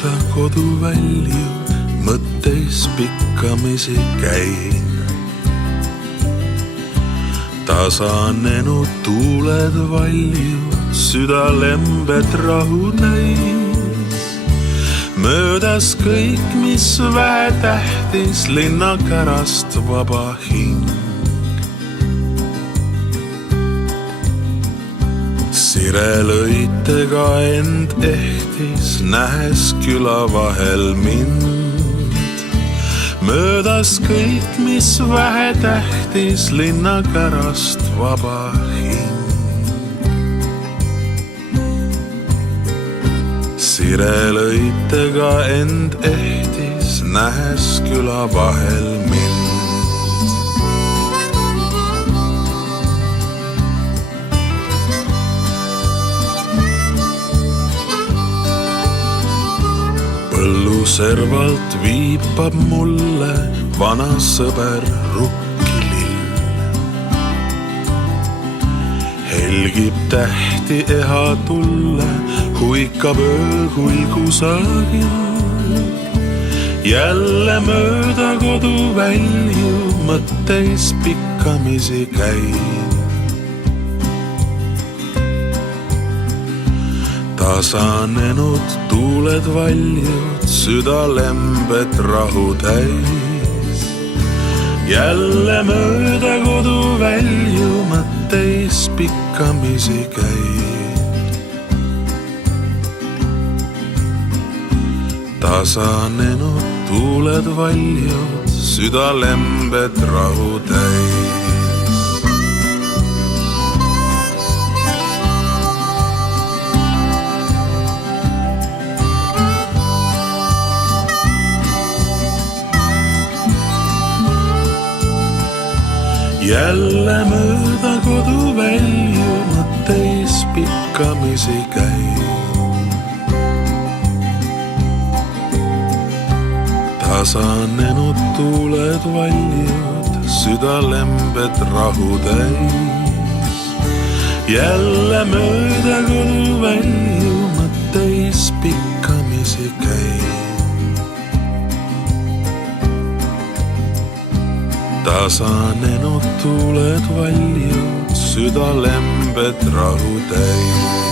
mööda koduvälju mõtteis pikkamisi käin. Tasanenud tuuled valju, süda lembed rahu täis. Möödas kõik, mis vähe tähtis, linna kärast vaba hing. Sirelõitega end ehtis, nähes küla vahel mind. Möödas kõik, mis vähe tähtis, linna kärast vaba hing. Sirelõitega end ehtis, nähes küla vahel mind. Põlluservalt viipab mulle vana sõber rukkilill. Helgib tähti eha tulle, huikab öökull kusagil. Jälle mööda koduvälju mõtteis pikkamisi käin. Tasanenud tuuled valjud, süda lembed rahu täis. Jälle mööda koduvälju mõtteis pikkamisi käin. Tasanenud tuuled valjud, süda lembed rahu täis. Jälle mööda koduvälju mõtteis pikkamisi käin. Tasanenud tuuled valjud, süda lembed rahu täis. Jälle mööda koduvälju mõtteis pikkamisi käin. Tasanenud tuuled valjud, süda lembed rahu täis.